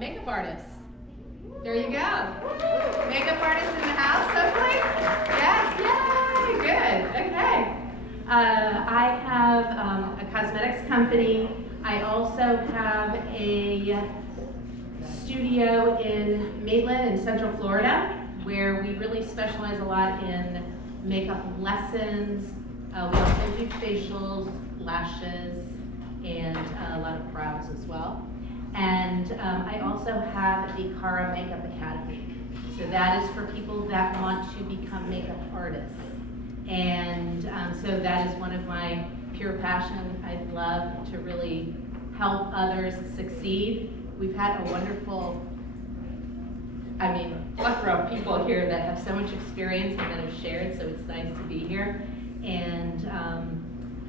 makeup artists. There you go. Makeup artists in the house, hopefully? Yes, yay, good, okay. I have a cosmetics company. I also have a studio in Maitland in Central Florida, where we really specialize a lot in makeup lessons. We also do facials, lashes, and a lot of brows as well. And I also have the CARA Makeup Academy. So that is for people that want to become makeup artists. And so that is one of my pure passion. I love to really help others succeed. We've had a wonderful, plethora of people here that have so much experience and that have shared, so it's nice to be here. And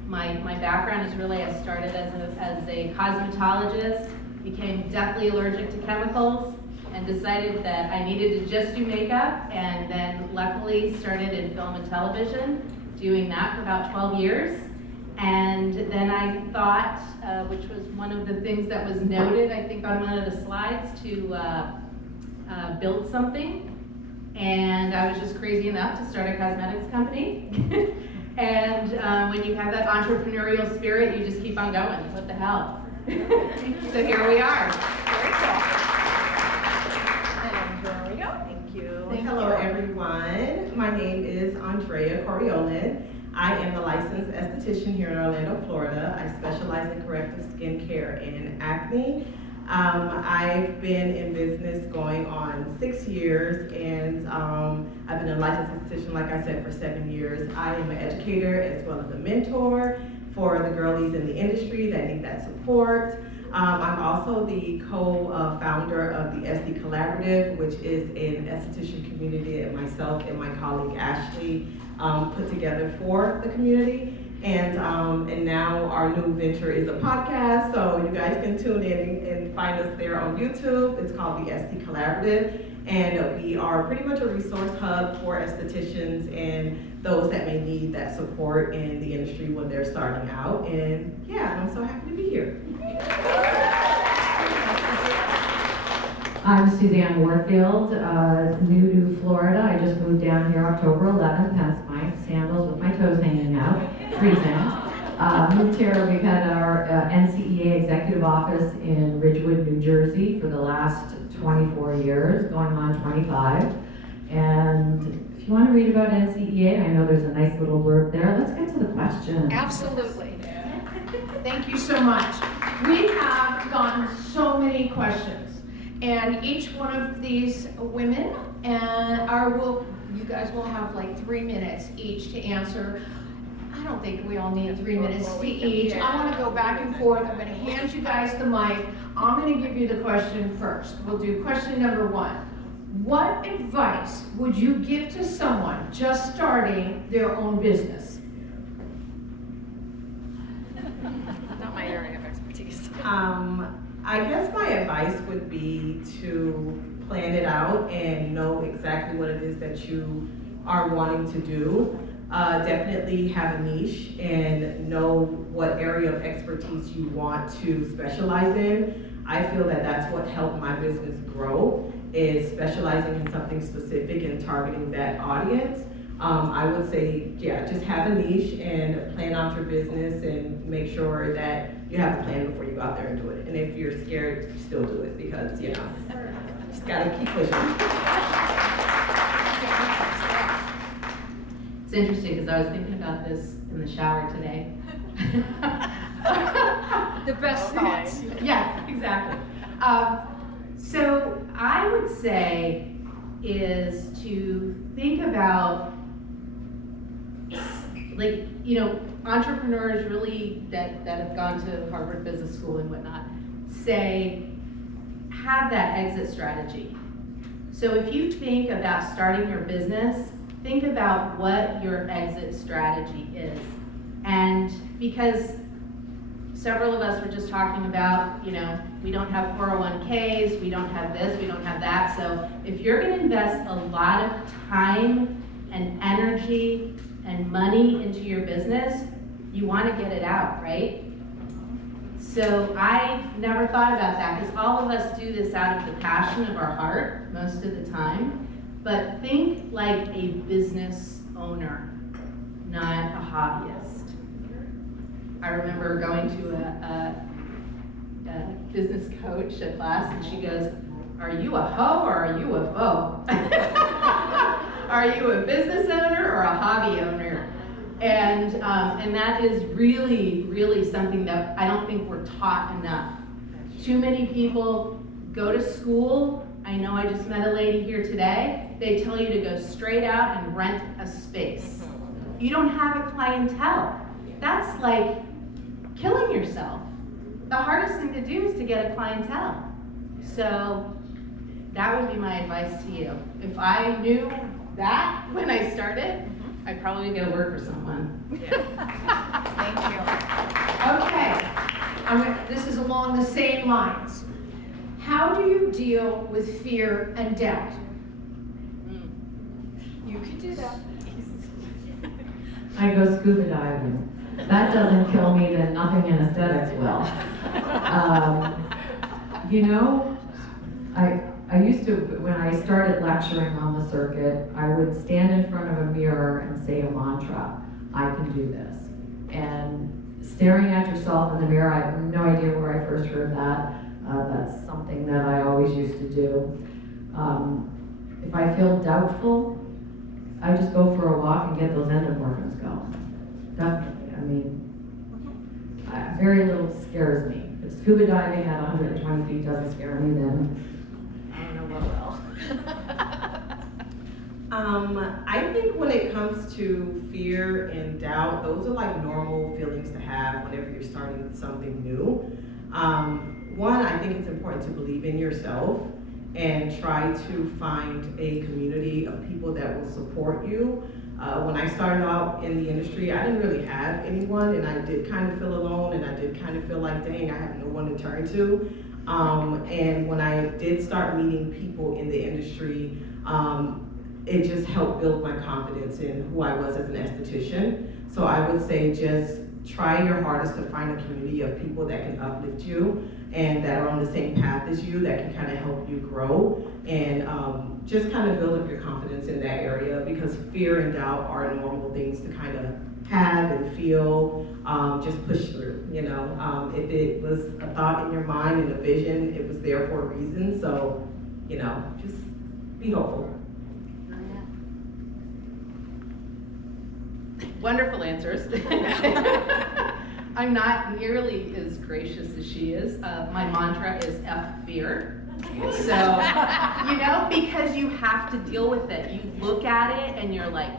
my background is really, I started as a cosmetologist, became deathly allergic to chemicals, and decided that I needed to just do makeup, and then luckily started in film and television, doing that for about 12 years. And then I thought, which was one of the things that was noted, I think on one of the slides, to build something. And I was just crazy enough to start a cosmetics company. And when you have that entrepreneurial spirit, you just keep on going. What the hell? So here we are. Very cool. And there we go. Thank you. Hello, everyone. My name is Andrea Coriolan. I am a licensed esthetician here in Orlando, Florida. I specialize in corrective skincare and acne. I've been in business going on 6 years, and I've been a licensed esthetician, like I said, for 7 years. I am an educator as well as a mentor for the girlies in the industry that need that support. I'm also the co-founder of the SD Collaborative, which is an esthetician community that myself and my colleague Ashley put together for the community. And now our new venture is a podcast, so you guys can tune in and find us there on YouTube. It's called the SD Collaborative, and we are pretty much a resource hub for estheticians and those that may need that support in the industry when they're starting out. And yeah, I'm so happy to be here. I'm Susanne Warfield, new to Florida. I just moved down here October 11th, hence my sandals with my toes hanging out, freezing. Moved here, we've had our NCEA executive office in Ridgewood, New Jersey for the last 24 years, going on 25. And if you want to read about NCEA, I know there's a nice little blurb there. Let's get to the question. Absolutely. Thank you so much. We have gotten so many questions. And each one of these women you guys will have like 3 minutes each to answer. I don't think we all need 3 minutes each. I want to go back and forth. I'm going to hand you guys the mic. I'm going to give you the question first. We'll do question number 1. What advice would you give to someone just starting their own business? Not my area of expertise. I guess my advice would be to plan it out and know exactly what it is that you are wanting to do. Definitely have a niche and know what area of expertise you want to specialize in. I feel that that's what helped my business grow, is specializing in something specific and targeting that audience. I would say, yeah, just have a niche and plan out your business and make sure that you have a plan before you go out there and do it. And if you're scared, still do it, because, you know, just gotta keep pushing. It's interesting because I was thinking about this in the shower today. The best thoughts. Yeah, exactly. So I would say is to think about, like, you know, entrepreneurs really that have gone to Harvard Business School and whatnot say, have that exit strategy. So if you think about starting your business, think about what your exit strategy is. And because several of us were just talking about, you know, we don't have 401ks, we don't have this, we don't have that. So if you're going to invest a lot of time and energy and money into your business, you want to get it out, right? So I never thought about that, because all of us do this out of the passion of our heart most of the time. But think like a business owner, not a hobbyist. I remember going to a business coach at class, and she goes, "Are you a hoe or are you a beau?" Are you a business owner or a hobby owner? And that is really, really something that I don't think we're taught enough. Too many people go to school. I know I just met a lady here today. They tell you to go straight out and rent a space. You don't have a clientele. That's like killing yourself. The hardest thing to do is to get a clientele. So that would be my advice to you. If I knew that when I started, I'd probably go work for someone. Thank you. Okay, this is along the same lines. How do you deal with fear and doubt? You can do that. I go scuba diving. That doesn't kill me, then nothing in aesthetics will. You know, I used to, when I started lecturing on the circuit, I would stand in front of a mirror and say a mantra, "I can do this." And staring at yourself in the mirror, I have no idea where I first heard that. That's something that I always used to do. If I feel doubtful, I just go for a walk and get those endorphins going. Definitely, I mean, very little scares me. If scuba diving at 120 feet doesn't scare me, then I don't know what will. I think when it comes to fear and doubt, those are like normal feelings to have whenever you're starting something new. One, I think it's important to believe in yourself and try to find a community of people that will support you. When I started out in the industry, I didn't really have anyone, and I did kind of feel alone, and I did kind of feel like, dang, I have no one to turn to. And when I did start meeting people in the industry, it just helped build my confidence in who I was as an esthetician. So I would say just try your hardest to find a community of people that can uplift you and that are on the same path as you, that can kind of help you grow, and just kind of build up your confidence in that area, because fear and doubt are normal things to kind of have and feel. Just push through, you know. If it was a thought in your mind and a vision, it was there for a reason. So, you know, just be hopeful. Wonderful answers. I'm not nearly as gracious as she is. My mantra is F fear. So, you know, because you have to deal with it. You look at it and you're like,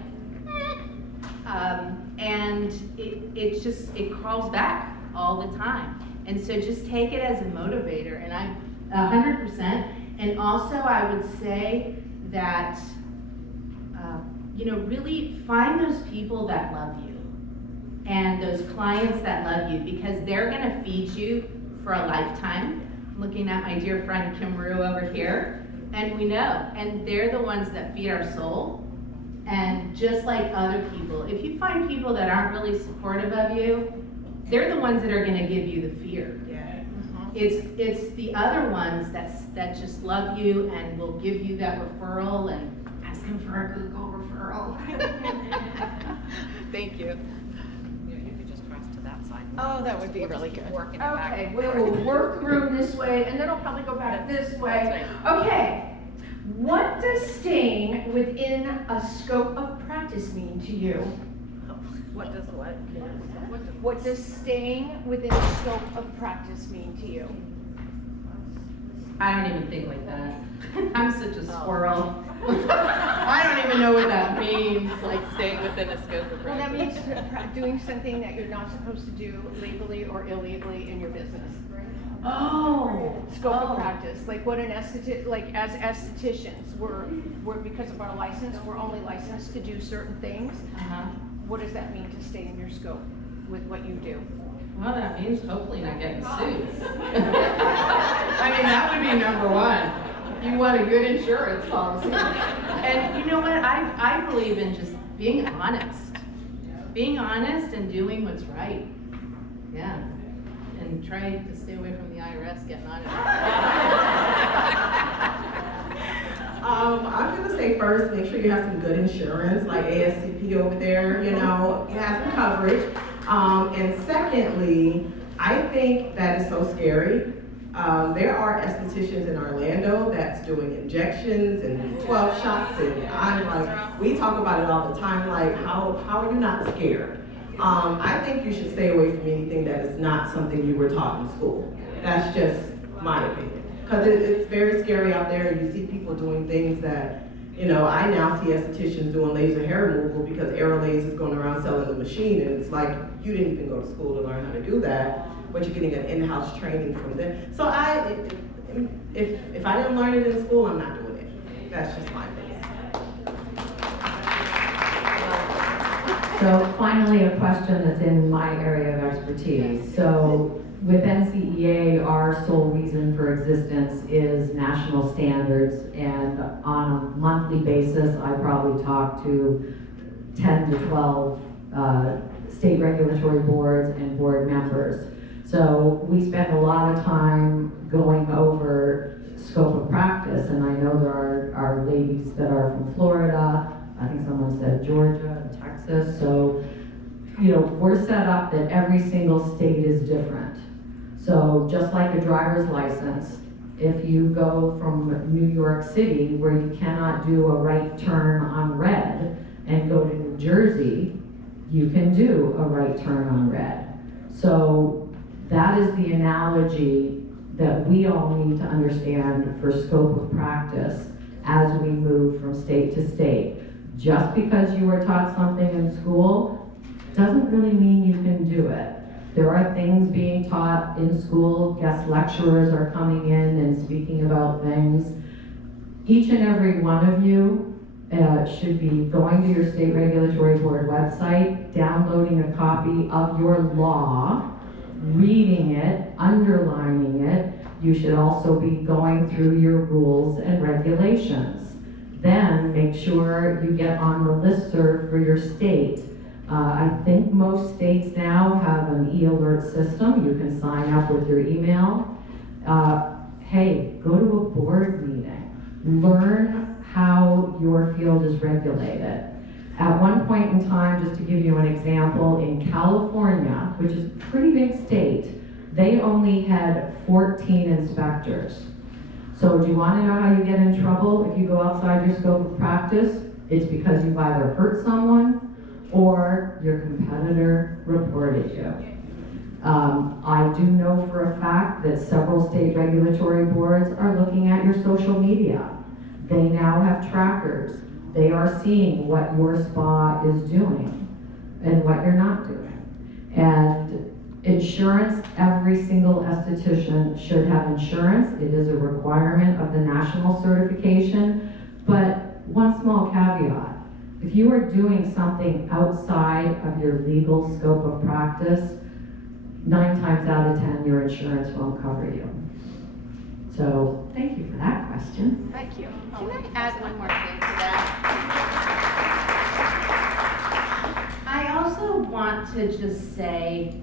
and it crawls back all the time. And so just take it as a motivator, and I'm 100%. And also I would say that, you know, really find those people that love you and those clients that love you, because they're gonna feed you for a lifetime. I'm looking at my dear friend Kim Rue over here, and we know, and they're the ones that feed our soul. And just like other people, if you find people that aren't really supportive of you, they're the ones that are gonna give you the fear. Yeah. It's the other ones that just love you and will give you that referral and ask them for a Google referral. Thank you. Yeah, you could just cross to that side. Oh, that would be We'll just really keep good. working it back Okay, and we forth. will work through this way, and then I'll probably go back this way. That's Okay, what does staying within a scope of practice mean to you? What does what? What does staying within a scope of practice mean to you? I don't even think like that. I'm such a squirrel. I don't even know what that means, like staying within a scope of Well, that practice. means doing something that you're not supposed to do legally or illegally in your business. Oh. Scope of practice, like what an esthetician, like as estheticians, we're because of our license, we're only licensed to do certain things. Uh-huh. What does that mean to stay in your scope with what you do? Well, that means hopefully not getting sued. I mean, that would be number one. You want a good insurance policy. And you know what? I believe in just being honest. Being honest and doing what's right. Yeah. and try to stay away from the IRS getting on it. I'm gonna say first, make sure you have some good insurance, like ASCP over there, you know, you have some coverage. And secondly, I think that is so scary. There are estheticians in Orlando that's doing injections and 12 shots, and I'm like, we talk about it all the time, like, how are you not scared? I think you should stay away from anything that is not something you were taught in school. That's just my opinion. Because it's very scary out there, and you see people doing things that, you know, I now see estheticians doing laser hair removal because Aerolase is going around selling the machine, and it's like, you didn't even go to school to learn how to do that, but you're getting an in-house training from them. So if I didn't learn it in school, I'm not doing it. That's just my opinion. So finally, a question that's in my area of expertise. So with NCEA, our sole reason for existence is national standards, and on a monthly basis, I probably talk to 10 to 12 state regulatory boards and board members. So we spend a lot of time going over scope of practice, and I know there are ladies that are from Florida, I think someone said Georgia, Texas, so you know, we're set up that every single state is different. So just like a driver's license, if you go from New York City where you cannot do a right turn on red and go to New Jersey, you can do a right turn on red. So that is the analogy that we all need to understand for scope of practice as we move from state to state. Just because you were taught something in school doesn't really mean you can do it. There are things being taught in school, guest lecturers are coming in and speaking about things. Each and every one of you should be going to your state regulatory board website, downloading a copy of your law, reading it, underlining it. You should also be going through your rules and regulations. Then make sure you get on the listserv for your state. I think most states now have an e-alert system. You can sign up with your email. Hey, go to a board meeting. Learn how your field is regulated. At one point in time, just to give you an example, in California, which is a pretty big state, they only had 14 inspectors. So do you want to know how you get in trouble if you go outside your scope of practice? It's because you've either hurt someone or your competitor reported you. I do know for a fact that several state regulatory boards are looking at your social media. They now have trackers. They are seeing what your spa is doing and what you're not doing. And insurance, every single esthetician should have insurance. It is a requirement of the national certification. But one small caveat, if you are doing something outside of your legal scope of practice, 9 times out of 10, your insurance won't cover you. So, thank you for that question. Thank you. Can I add one more thing to that? I also want to just say,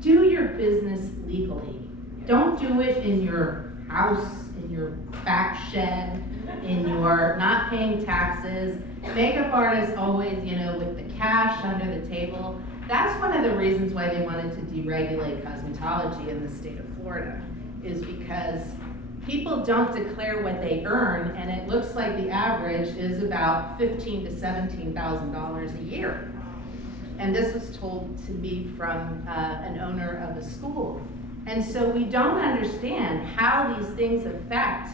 do your business legally. Don't do it in your house, in your back shed, in your not paying taxes. Makeup artists always, you know, with the cash under the table. That's one of the reasons why they wanted to deregulate cosmetology in the state of Florida, is because people don't declare what they earn, and it looks like the average is about $15,000 to $17,000 a year. And this was told to me from an owner of a school. And so we don't understand how these things affect,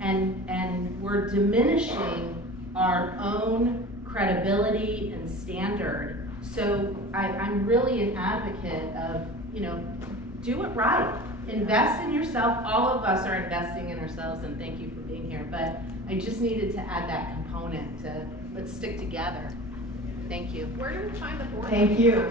and we're diminishing our own credibility and standard. So I'm really an advocate of, you know, do it right. Invest in yourself. All of us are investing in ourselves, and thank you for being here. But I just needed to add that component to, let's stick together. Thank you. Where do we find the board? Thank you.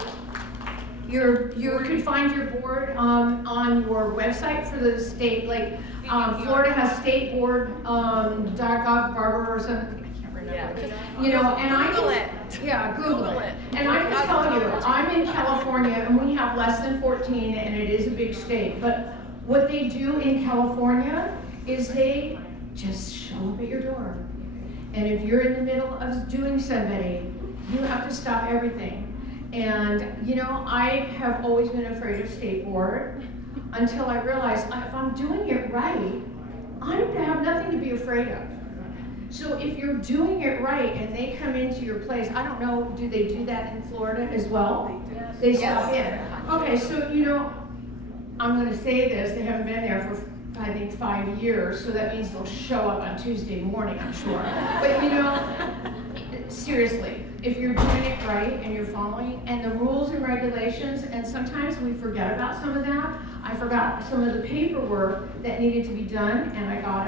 You can find your board on your website for the state, like Florida has state board, .gov, Barbara or something. Yeah. You know, and I Google can, it. yeah, Google Google it. it. And I can tell you, I'm in California, and we have less than 14, and it is a big state, but what they do in California is they just show up at your door. And if you're in the middle of doing somebody, you have to stop everything. And, you know, I have always been afraid of state board until I realized if I'm doing it right, I have nothing to be afraid of. So if you're doing it right and they come into your place, I don't know, do they do that in Florida as well? They stop in. Okay, so, you know, I'm gonna say this, they haven't been there for, I think, 5 years, so that means they'll show up on Tuesday morning, I'm sure. But you know, seriously, if you're doing it right and you're following, and the rules and regulations, and sometimes we forget about some of that. I forgot some of the paperwork that needed to be done, and I got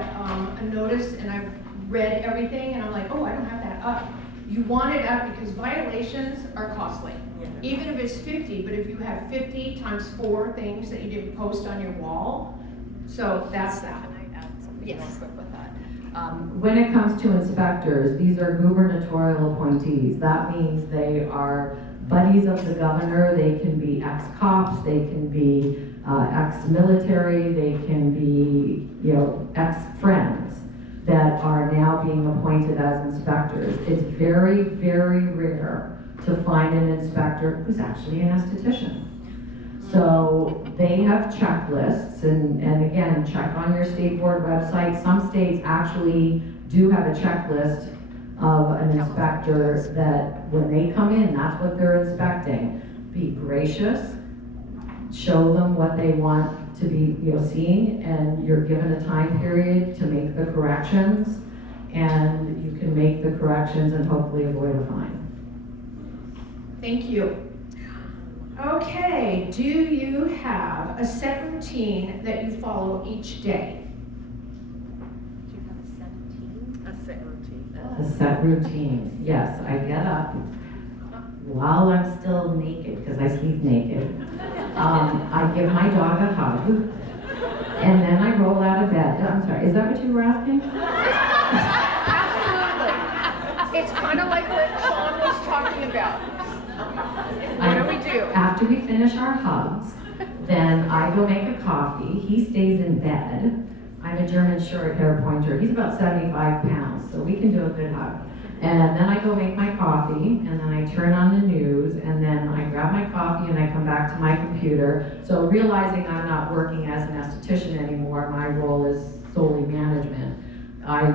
a notice, and I read everything, and I'm like, oh, I don't have that up. You want it up because violations are costly. Even if it's 50, but if you have 50 times 4 things that you didn't post on your wall, so that's that. Can I add something Yes. real quick with that? When it comes to inspectors, these are gubernatorial appointees. That means they are buddies of the governor. They can be ex-cops, they can be ex-military, they can be, you know, ex-friends that are now being appointed as inspectors. It's very, very rare to find an inspector who's actually an esthetician. So they have checklists, and again, check on your state board website. Some states actually do have a checklist of an inspector that when they come in, that's what they're inspecting. Be gracious, show them what they want to be, you know, seeing, and you're given a time period to make the corrections, and you can make the corrections and hopefully avoid a fine. Thank you. Okay, do you have a set routine that you follow each day? Do you have a set routine? A set routine, yes, I get up while I'm still naked, because I sleep naked. I give my dog a hug, and then I roll out of bed. I'm sorry, is that what you were asking? Absolutely. It's kind of like what Sean was talking about. What do we do? After we finish our hugs, then I go make a coffee. He stays in bed. I'm a German short hair pointer. He's about 75 pounds, so we can do a good hug. And then I go make my coffee, and then I turn on the news, and then I grab my coffee and I come back to my computer. So realizing I'm not working as an esthetician anymore, my role is solely management. I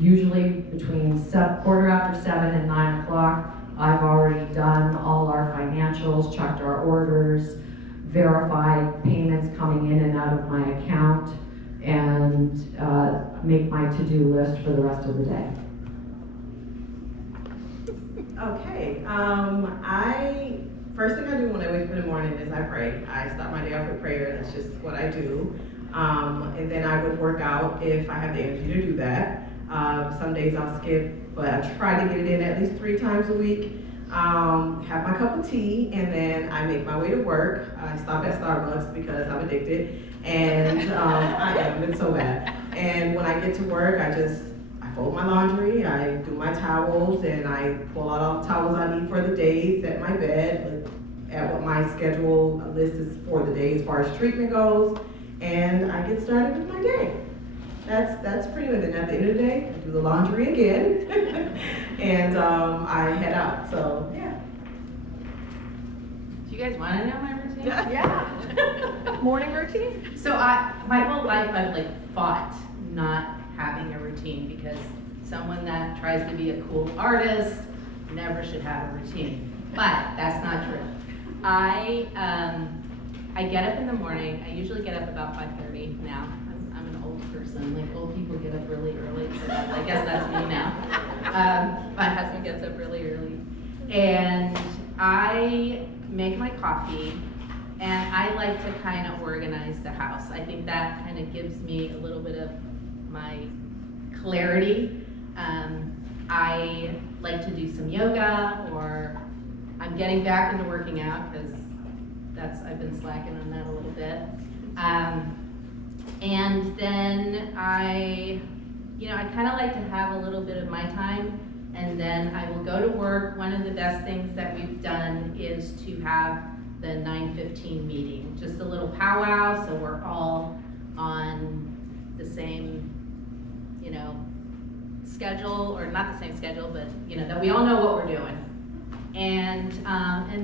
usually between 7:15 and 9 o'clock, I've already done all our financials, checked our orders, verified payments coming in and out of my account, and make my to-do list for the rest of the day. Okay, first thing I do when I wake up in the morning is I pray. I start my day off with prayer, that's just what I do. And then I would work out if I have the energy to do that. Some days I'll skip, but I try to get it in at least 3 times a week. Have my cup of tea, and then I make my way to work. I stop at Starbucks because I'm addicted, and I am, it's so bad. And when I get to work, I fold my laundry, I do my towels, and I pull out all the towels I need for the day, set my bed, look at what my schedule list is for the day as far as treatment goes, and I get started with my day. That's pretty much it. At the end of the day, I do the laundry again, and I head out, so yeah. Do you guys want to know my routine? Yeah. Morning routine? So my whole life I've like fought not having a routine, because someone that tries to be a cool artist never should have a routine. But that's not true. I get up in the morning. I usually get up about 5:30 now. I'm an old person. Like old people get up really early, so I guess that's me now. My husband gets up really early, and I make my coffee. And I like to kind of organize the house. I think that kind of gives me a little bit of my clarity. I like to do some yoga, or I'm getting back into working out because I've been slacking on that a little bit. And then I kind of like to have a little bit of my time, and then I will go to work. One of the best things that we've done is to have the 9:15 meeting, just a little powwow, so we're all on the same, you know, schedule, or not the same schedule, but, you know, that we all know what we're doing. And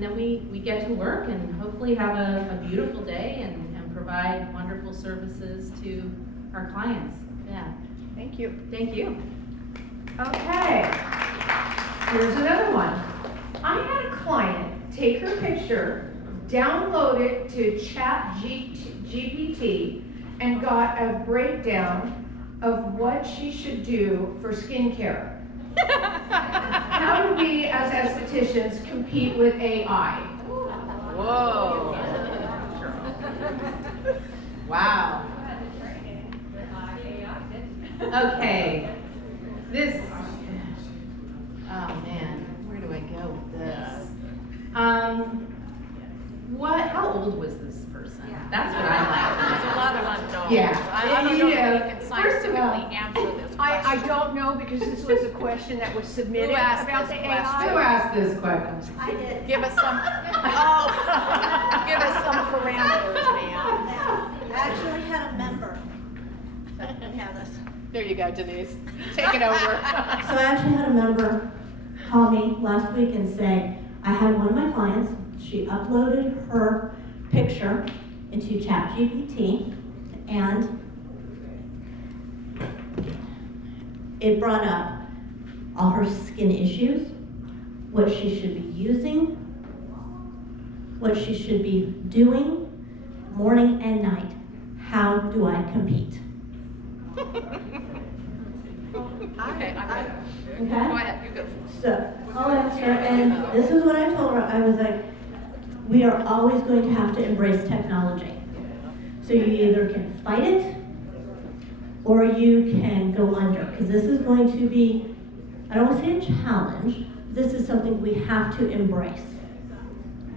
then we get to work and hopefully have a beautiful day and provide wonderful services to our clients. Yeah, Thank you. thank you. Okay, here's another one. I had a client take her picture, download it to GPT, and got a breakdown of what she should do for skincare. How do we as estheticians compete with AI? Whoa. Wow. Okay, this, oh man, where do I go with this? How old was this person? That's what I'd like to There's know. a lot of unknowns. Yeah. I don't know You know, if we can first of all, scientifically answer this I question. don't know because this was a question that was submitted asked about this the question? AI. Who asked this question? I did. Give us some, give us some parameters, ma'am. I actually had a member that had this. There you go, Denise. Take it over. So I actually had a member call me last week and say, I had one of my clients, she uploaded her picture into ChatGPT and it brought up all her skin issues, what she should be using, what she should be doing, morning and night. How do I compete? Okay, I'm ready. Okay? Go ahead, you go. So, I'll answer, and this is what I told her, I was like, we are always going to have to embrace technology. So you either can fight it, or you can go under, because this is going to be, I don't want to say a challenge, this is something we have to embrace.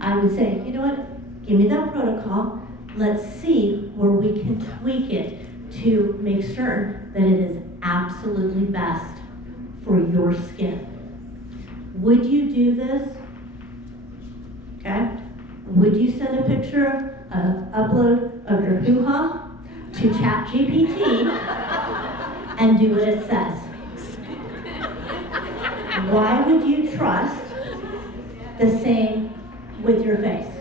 I would say, you know what, give me that protocol, let's see where we can tweak it to make certain that it is absolutely best for your skin. Would you do this? Okay? Would you send a picture, upload of your hoo-ha to ChatGPT and do what it says? Why would you trust the same with your face?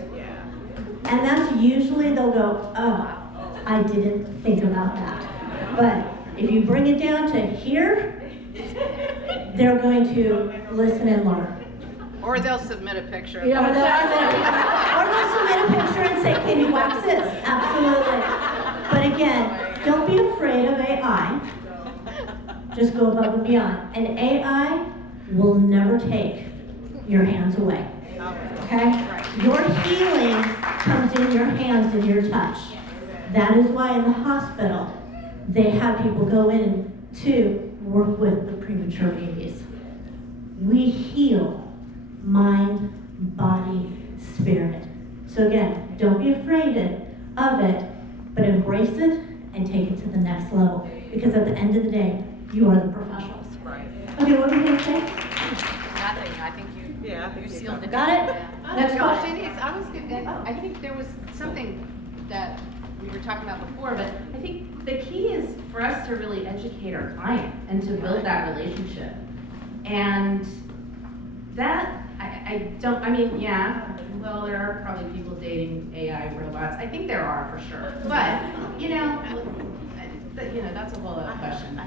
And that's usually they'll go, oh, I didn't think about that. But if you bring it down to here, they're going to listen and learn. Or they'll submit a picture. Or they'll submit a picture and say, can you wax this? Absolutely. But again, don't be afraid of AI. Just go above and beyond. And AI will never take your hands away. Okay? Your healing comes in your hands and your touch. That is why in the hospital, they have people go in to work with the premature babies. We heal mind, body, spirit. So again, don't be afraid of it, but embrace it and take it to the next level. Because at the end of the day, you are the professionals. Right. Okay, what are we gonna say? Nothing, I think you sealed the deal. Got it? Next No, question. Denise, I was gonna, I think there was something that we were talking about before, but I think the key is for us to really educate our client and to build that relationship. And that, I mean, yeah, well, there are probably people dating AI robots. I think there are for sure. But, you know, that's a whole other question.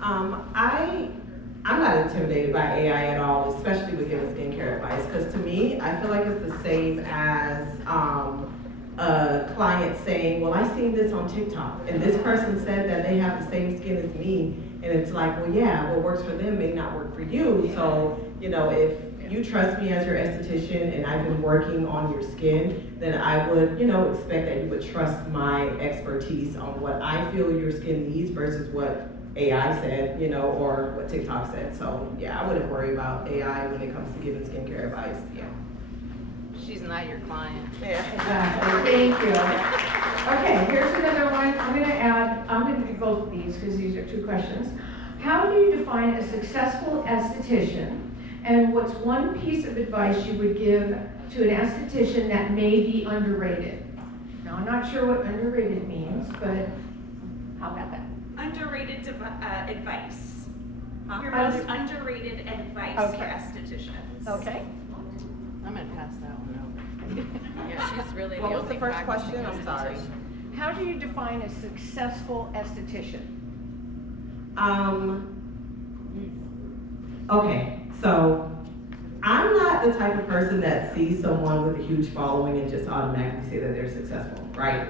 I'm not intimidated by AI at all, especially with giving skincare advice, because to me, I feel like it's the same as a client saying, well, I seen this on TikTok, and this person said that they have the same skin as me, and it's like, well, yeah, what works for them may not work for you. So, you know, if you trust me as your esthetician and I've been working on your skin, then I would, you know, expect that you would trust my expertise on what I feel your skin needs versus what AI said, you know, or what TikTok said. So yeah, I wouldn't worry about AI when it comes to giving skincare advice. Yeah. She's not your client. Exactly, thank you. Okay, here's another one. I'm gonna do both of these because these are two questions. how do you define a successful esthetician? And what's one piece of advice you would give to an esthetician that may be underrated? Now, I'm not sure what underrated means, but how about that? Underrated advice. Huh? Your most underrated advice Okay. for estheticians. Okay. I'm gonna pass that one over. Yeah, she's really the What was only the first practicing question? I'm sorry. esthetician. How do you define a successful esthetician? Okay, so I'm not the type of person that sees someone with a huge following and just automatically say that they're successful, right?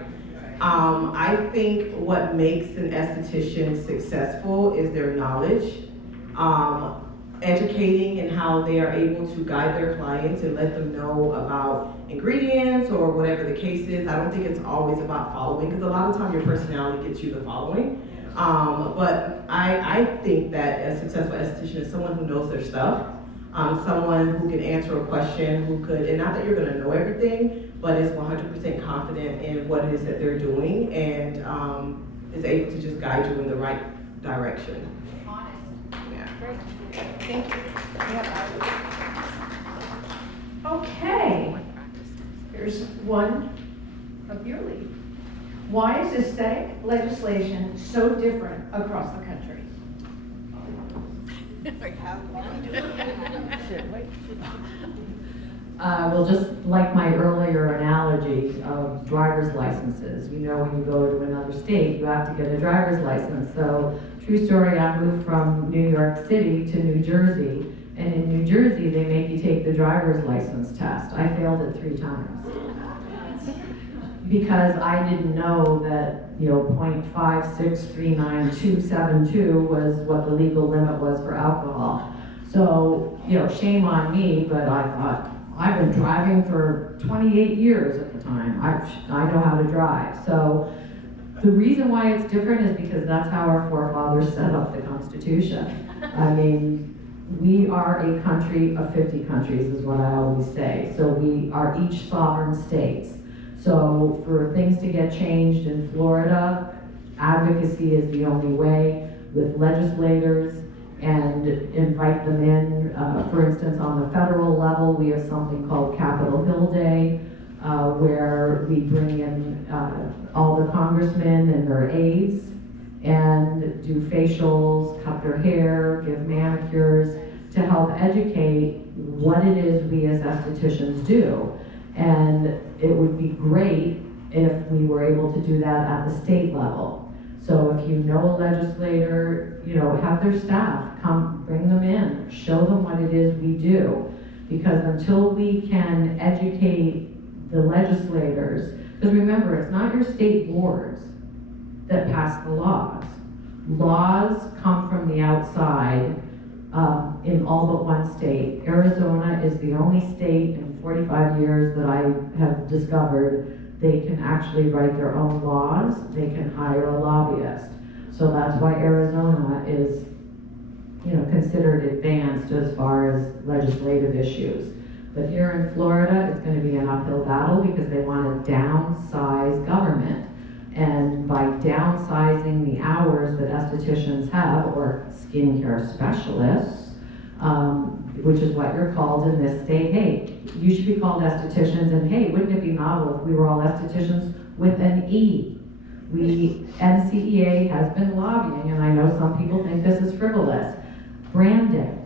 I think what makes an esthetician successful is their knowledge, educating and how they are able to guide their clients and let them know about ingredients or whatever the case is. I don't think it's always about following, because a lot of time your personality gets you the following. But I think that a successful esthetician is someone who knows their stuff, someone who can answer a question, who could, and not that you're gonna know everything, but is 100% confident in what it is that they're doing and is able to just guide you in the right direction. Great. Thank you. Okay, here's one of your lead. Why is aesthetic legislation so different across the country? Well, just like my earlier analogy of driver's licenses, you know, when you go to another state, you have to get a driver's license. So, true story, I moved from New York City to New Jersey, and in New Jersey, they make you take the driver's license test. I failed it 3 times. Because I didn't know that, you know, 0.5639272 was what the legal limit was for alcohol. So, you know, shame on me, but I thought, I've been driving for 28 years at the time. I know how to drive. So the reason why it's different is because that's how our forefathers set up the Constitution. I mean, we are a country of 50 countries is what I always say. So we are each sovereign states. So for things to get changed in Florida, advocacy is the only way with legislators and invite them in. For instance, on the federal level, we have something called Capitol Hill Day, where we bring in all the congressmen and their aides and do facials, cut their hair, give manicures to help educate what it is we as estheticians do. And it would be great if we were able to do that at the state level. So if you know a legislator, you know, have their staff come, bring them in, show them what it is we do. Because until we can educate the legislators, because remember, it's not your state boards that pass the laws. Laws come from the outside in all but one state. Arizona is the only state in 45 years that I have discovered they can actually write their own laws, they can hire a lobbyist. So that's why Arizona is, you know, considered advanced as far as legislative issues. But here in Florida, it's going to be an uphill battle because they want to downsize government. And by downsizing the hours that estheticians have, or skincare specialists, which is what you're called in this state, hey, you should be called estheticians, and hey, wouldn't it be novel if we were all estheticians with an E? NCEA has been lobbying, and I know some people think this is frivolous. Branding.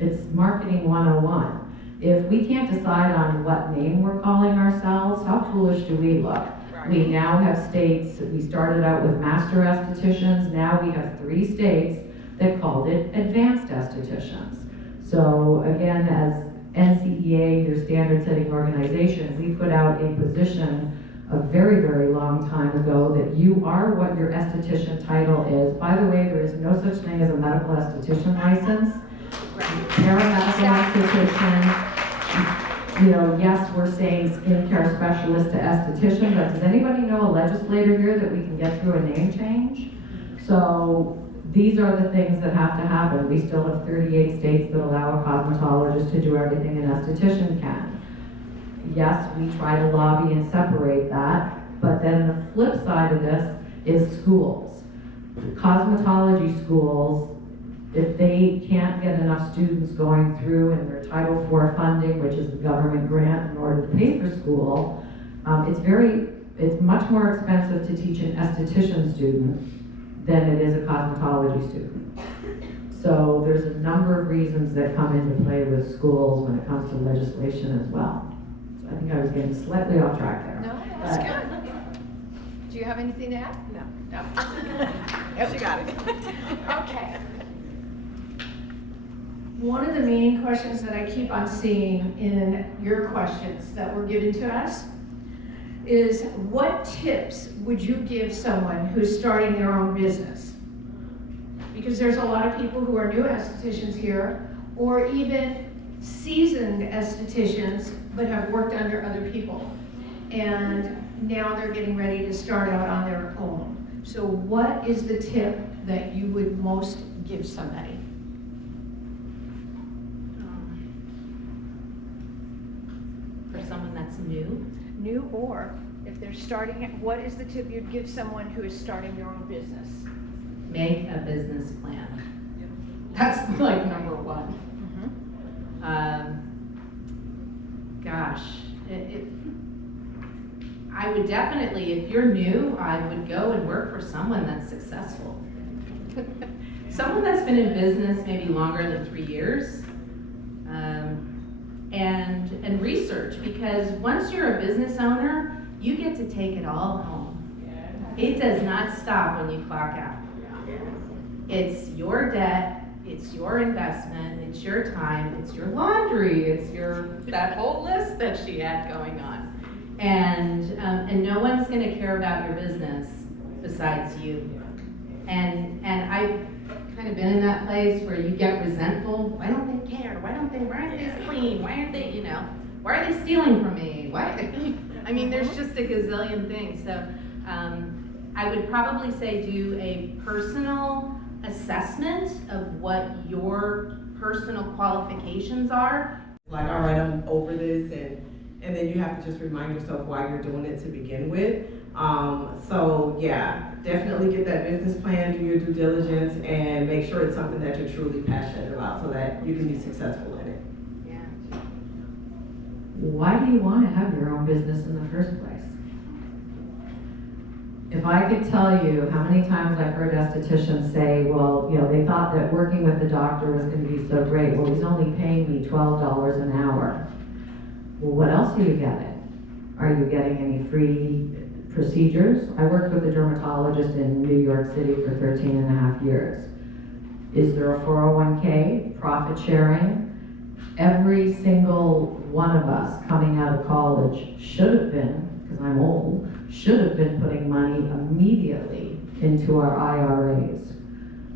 It's marketing 101. If we can't decide on what name we're calling ourselves, how foolish do we look? Right. We now have states, we started out with master estheticians, now we have 3 states that called it advanced estheticians. So again, as NCEA, your standard setting organization, we put out a position a very, very long time ago that you are what your esthetician title is. By the way, there is no such thing as a medical esthetician license. Paramedical esthetician, you know, yes, we're saying skincare specialist to esthetician, but does anybody know a legislator here that we can get through a name change? So these are the things that have to happen. We still have 38 states that allow a cosmetologist to do everything an esthetician can. Yes, we try to lobby and separate that, but then the flip side of this is schools. cosmetology schools, if they can't get enough students going through in their Title IV funding, which is the government grant in order to pay for school, it's much more expensive to teach an esthetician student than it is a cosmetology student. So there's a number of reasons that come into play with schools when it comes to legislation as well. So I think I was getting slightly off track there. No, that's good. Do you have anything to add? No. No. She got it. Okay. One of the main questions that I keep on seeing in your questions that were given to us is, what tips would you give someone who's starting their own business? Because there's a lot of people who are new estheticians here, or even seasoned estheticians, but have worked under other people. And now they're getting ready to start out on their own. So what is the tip that you would most give somebody? For someone that's new, New, or if they're starting it, what is the tip you'd give someone who is starting their own business? make a business plan. That's like number one. Gosh, I would definitely, if you're new, I would go and work for someone that's successful. Someone that's been in business maybe longer than 3 years. And research, because once you're a business owner, you get to take it all home. It does not stop when you clock out. It's your debt, it's your investment, it's your time, it's your laundry, it's that whole list that she had going on. And no one's gonna care about your business besides you. And I've kind of been in that place where you get resentful. Why don't they care? Why aren't they clean? Why aren't they, why are they stealing from me? I mean, there's just a gazillion things. So I would probably say do a personal assessment of what your personal qualifications are. Like, all right, I'm over this, and then you have to just remind yourself why you're doing it to begin with. So yeah, definitely get that business plan, do your due diligence, and make sure it's something that you're truly passionate about so that you can be successful in it. Yeah. Why do you want to have your own business in the first place? If I could tell you how many times I've heard estheticians say, well, they thought that working with the doctor was going to be so great. Well, he's only paying me $12 an hour. Well, what else are you getting? Are you getting any free procedures? I worked with a dermatologist in New York City for 13 and a half years. Is there a 401k, profit sharing? Every single one of us coming out of college should have been, because I'm old, should have been putting money immediately into our IRAs.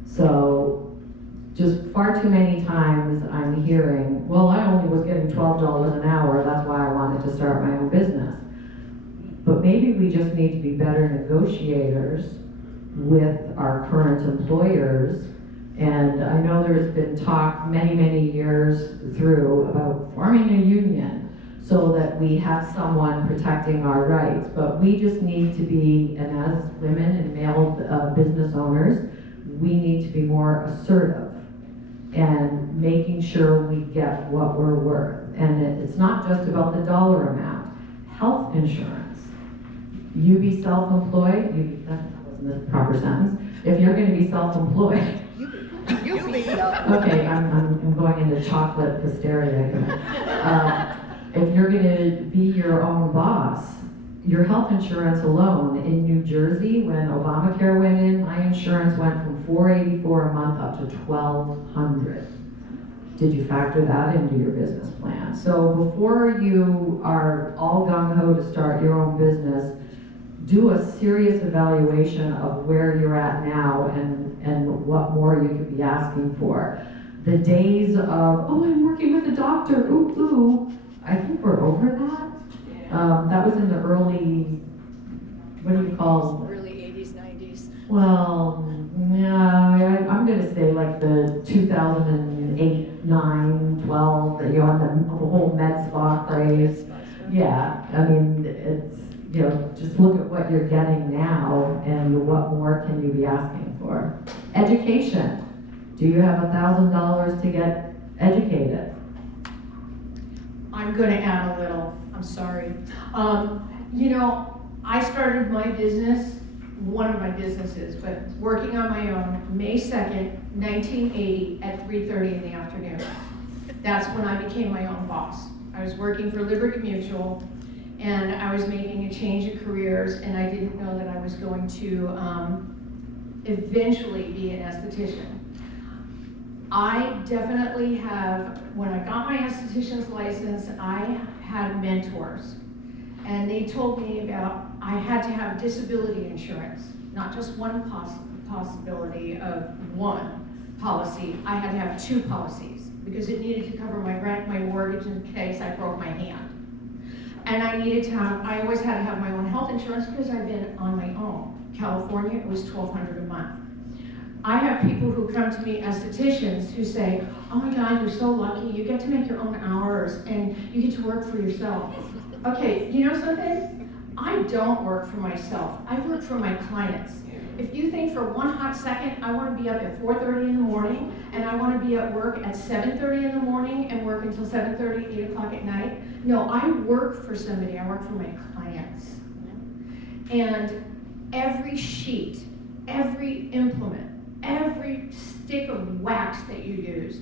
So just far too many times I'm hearing, well, I only was getting $12 an hour, that's why I wanted to start my own business. But maybe we just need to be better negotiators with our current employers. And I know there's been talk many, many years through about forming a union so that we have someone protecting our rights. But we just need to be, and as women and male business owners, we need to be more assertive and making sure we get what we're worth. And it's not just about the dollar amount. Health insurance. You be self-employed, that wasn't the proper sentence. If you're gonna be self-employed. You be self. Okay, I'm going into chocolate hysteria here. If you're gonna be your own boss, your health insurance alone in New Jersey, when Obamacare went in, my insurance went from $484 a month up to $1,200. Did you factor that into your business plan? So before you are all gung-ho to start your own business, do a serious evaluation of where you're at now and what more you could be asking for. The days of, oh, I'm working with a doctor, ooh, I think we're over that. That was in the early, what do you call? Early 80s, 90s. Well, yeah, I'm gonna say like the 2008, 9, 12, and the whole med spa craze. Yeah, I mean, just look at what you're getting now and what more can you be asking for. Education. Do you have $1,000 to get educated? I'm gonna add a little, I'm sorry. I started my business, one of my businesses, but working on my own, May 2nd, 1980 at 3:30 in the afternoon. That's when I became my own boss. I was working for Liberty Mutual, and I was making a change of careers, and I didn't know that I was going to eventually be an esthetician. I definitely have, when I got my esthetician's license, I had mentors. And they told me about, I had to have disability insurance, not just one possibility of one policy. I had to have two policies because it needed to cover my rent, my mortgage in case I broke my hand. And I always had to have my own health insurance because I've been on my own. California, it was $1,200 a month. I have people who come to me, estheticians, who say, oh my God, you're so lucky, you get to make your own hours and you get to work for yourself. Okay, you know something? I don't work for myself, I work for my clients. If you think for one hot second, I want to be up at 4:30 in the morning and I want to be at work at 7:30 in the morning and work until 7:30, 8 o'clock at night. No, I work for somebody, I work for my clients. And every sheet, every implement, every stick of wax that you use,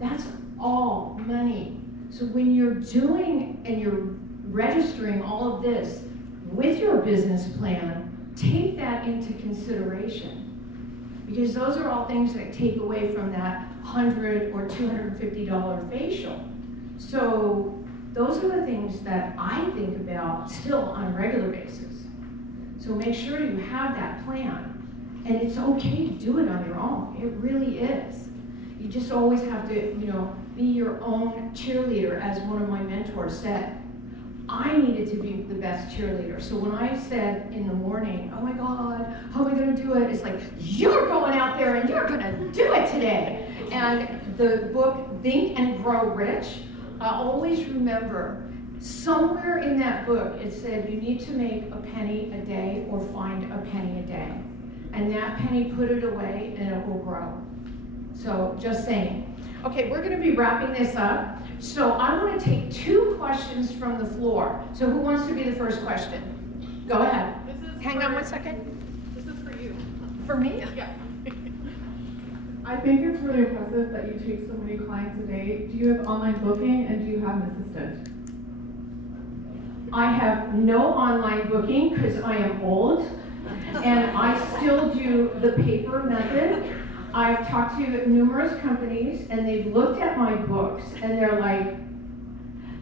that's all money. So when you're doing and you're registering all of this with your business plan, take that into consideration. Because those are all things that take away from that $100 or $250 facial. So those are the things that I think about still on a regular basis. So make sure you have that plan. And it's okay to do it on your own. It really is. You just always have to, be your own cheerleader, as one of my mentors said. I needed to be the best cheerleader. So when I said in the morning, oh my God, how am I gonna do it? It's like, you're going out there and you're gonna do it today. And the book, Think and Grow Rich, I always remember somewhere in that book, it said you need to make a penny a day or find a penny a day. And that penny, put it away and it will grow. So just saying. Okay, we're gonna be wrapping this up. So I wanna take 2 questions from the floor. So who wants to be the first question? Go ahead. Hang on one second. This is for you. For me? Yeah. I think it's really impressive that you take so many clients a day. Do you have online booking and do you have an assistant? I have no online booking because I am old and I still do the paper method. I've talked to numerous companies and they've looked at my books and they're like,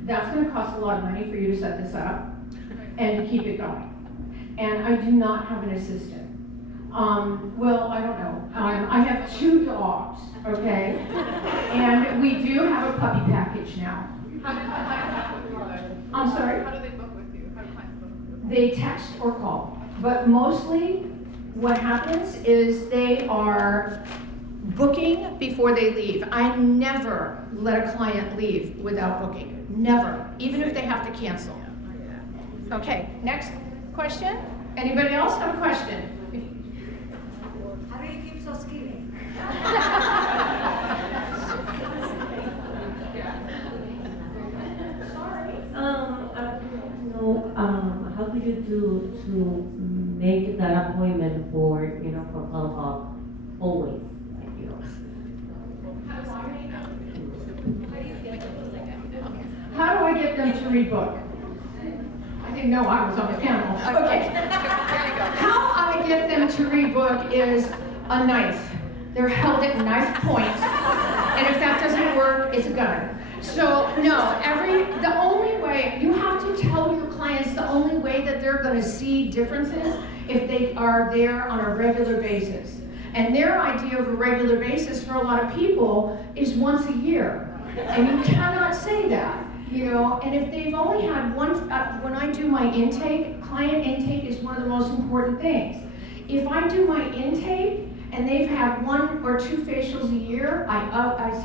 that's going to cost a lot of money for you to set this up and to keep it going. And I do not have an assistant. Well, I don't know. I have 2 dogs, okay? And we do have a puppy package now. How do clients book with you? I'm sorry? How do they book with you? How do clients book with you? They text or call. But mostly what happens is they are booking before they leave. I never let a client leave without booking. Never. Even if they have to cancel. Okay, next question. Anybody else have a question? How do you keep so skinny? How do you do to make that appointment for follow-up always? How do I get them to rebook? I didn't know I was on the panel. Okay. How I get them to rebook is a knife. They're held at knife point, and if that doesn't work, it's a gun. So no, the only way, you have to tell your clients the only way that they're gonna see differences if they are there on a regular basis. And their idea of a regular basis for a lot of people is once a year. And you cannot say that, and if they've only had one, when I do my intake, client intake is one of the most important things. If I do my intake and they've had 1 or 2 facials a year, I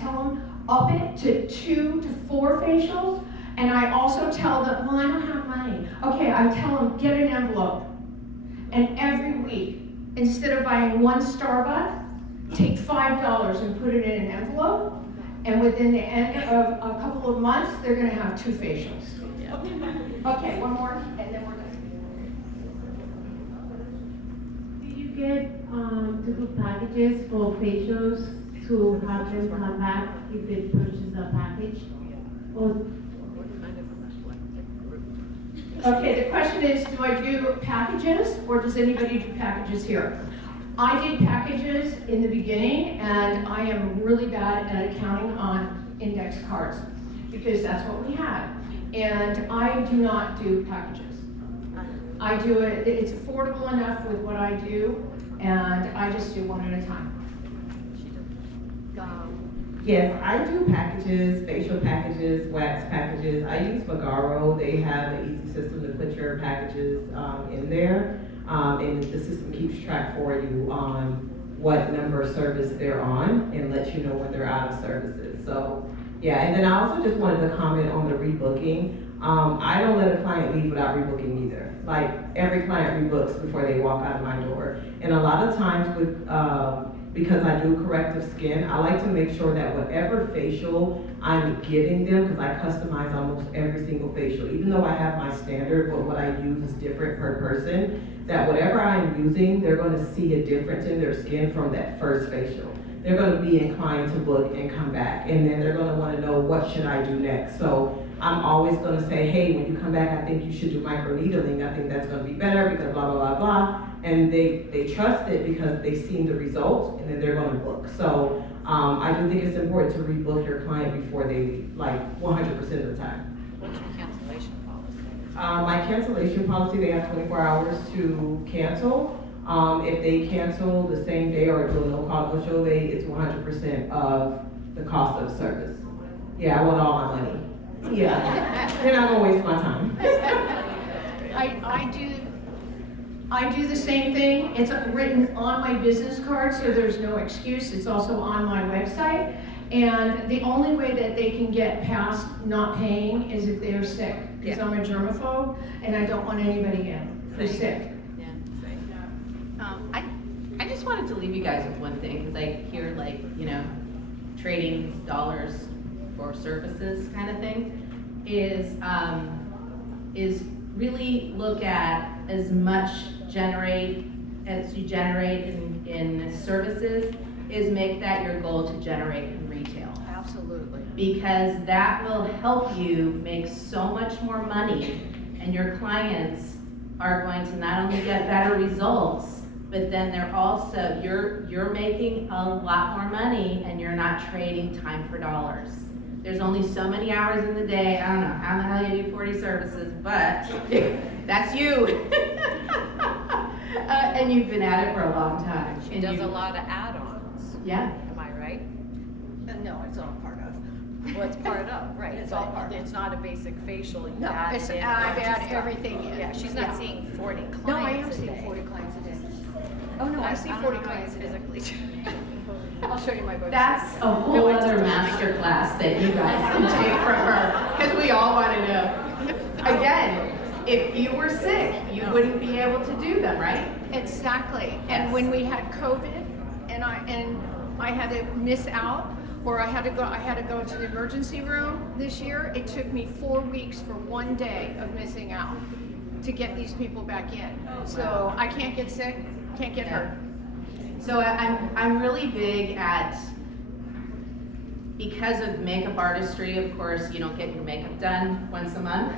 tell them, up it to 2 to 4 facials, and I also tell them, well, I don't have money. money. Okay, I tell them, get an envelope. And every week, instead of buying one Starbucks, take $5 and put it in an envelope. And within the end of a couple of months, they're gonna have 2 facials. Okay, one more, and then we're done. Do you get different packages for facials to have them come back if they purchase a package? Or Okay, the question is, do I do packages, or does anybody do packages here? I did packages in the beginning, and I am really bad at accounting on index cards, because that's what we had. And I do not do packages. I do it, it's affordable enough with what I do, and I just do one at a time. Yes, I do packages, facial packages, wax packages. I use Vagaro. They have an easy system to put your packages in there. And the system keeps track for you on what number of service they're on and lets you know when they're out of services. So, yeah, and then I also just wanted to comment on the rebooking. I don't let a client leave without rebooking either. Like, every client rebooks before they walk out of my door. And a lot of times with, because I do corrective skin, I like to make sure that whatever facial I'm giving them, because I customize almost every single facial, even though I have my standard, but what I use is different per person, that whatever I'm using, they're gonna see a difference in their skin from that first facial. They're gonna be inclined to book and come back, and then they're gonna wanna know, what should I do next? So I'm always gonna say, hey, when you come back, I think you should do microneedling. I think that's gonna be better because blah, blah, blah, blah. And they trust it because they've seen the results, and then they're gonna book. So I do think it's important to rebook your client before they leave, like 100% of the time. What's your cancellation policy? My cancellation policy, they have 24 hours to cancel. If they cancel the same day or do a no call, no show, it's 100% of the cost of service. Yeah, I want all my money. Yeah, they're not gonna waste my time. I do the same thing. It's written on my business card, so there's no excuse. It's also on my website. And the only way that they can get past not paying is if they're sick. Because I'm a germaphobe, and I don't want anybody in who's sick. Yeah. I just wanted to leave you guys with one thing, because I hear, like, you know, trading dollars for services kind of thing, is really look at as much as you generate in services, is make that your goal to generate in retail. Absolutely. Because that will help you make so much more money, and your clients are going to not only get better results, but then they're also, you're making a lot more money, and you're not trading time for dollars. There's only so many hours in the day. I don't know how the hell you do 40 services, but that's you. And you've been at it for a long time. She does a lot of add-ons. Yeah. Am I right? No, it's all part of. Well, it's part of, right. It's all part of. It's not a basic facial. You No, add it's, in I've a bunch of added stuff. everything in. Yeah, she's not seeing 40 clients No, I am a day. seeing 40 clients a day. Oh, no, I see don't 40 know how you clients a day. physically. I'll show you my website. That's a whole other master class that you guys can take from her, because we all want to know. Again, if you were sick, you wouldn't be able to do them, right? Exactly. Yes. And when we had COVID, and I had to miss out, or I had to go to the emergency room this year, it took me 4 weeks for one day of missing out to get these people back in. So I can't get sick, can't get hurt. So I'm really big at, because of makeup artistry, of course, you don't get your makeup done once a month.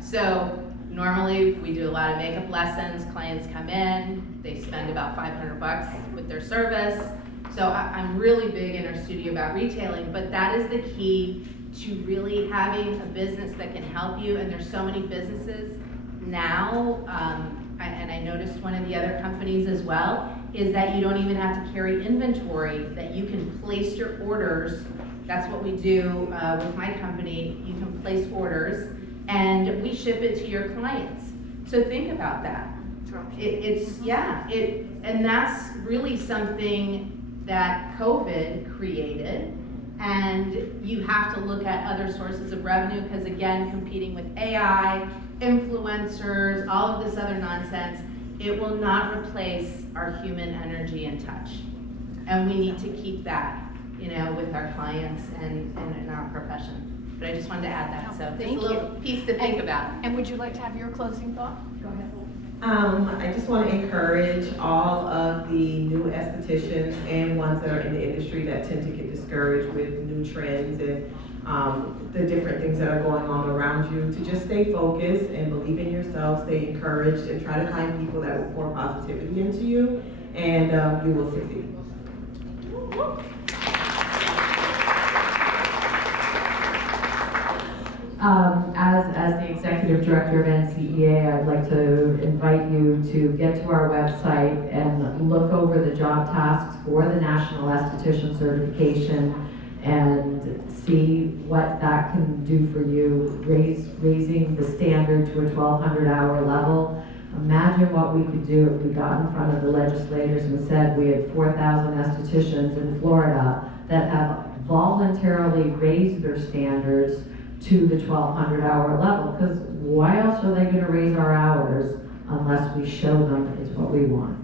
So normally we do a lot of makeup lessons, clients come in, they spend about $500 with their service. So I'm really big in our studio about retailing, but that is the key to really having a business that can help you. And there's so many businesses now, and I noticed one of the other companies as well, is that you don't even have to carry inventory, that you can place your orders. That's what we do with my company. You can place orders, and we ship it to your clients. So think about that. And that's really something that COVID created, and you have to look at other sources of revenue, because again, competing with AI influencers, all of this other nonsense, it will not replace our human energy and touch. And we need to keep that, you know, with our clients and in our profession. But I just wanted to add that, so just a Thank little piece to think about. And would you like to have your closing thought? Go ahead. I just want to encourage all of the new estheticians and ones that are in the industry that tend to get discouraged with new trends and the different things that are going on around you to just stay focused and believe in yourself, stay encouraged, and try to find people that will pour positivity into you, and you will succeed. As the executive director of NCEA, I'd like to invite you to get to our website and look over the job tasks for the National Esthetician Certification and see what that can do for you, raising the standard to a 1,200-hour level. Imagine what we could do if we got in front of the legislators and said we had 4,000 estheticians in Florida that have voluntarily raised their standards to the 1,200-hour level, because why else are they going to raise our hours unless we show them it's what we want?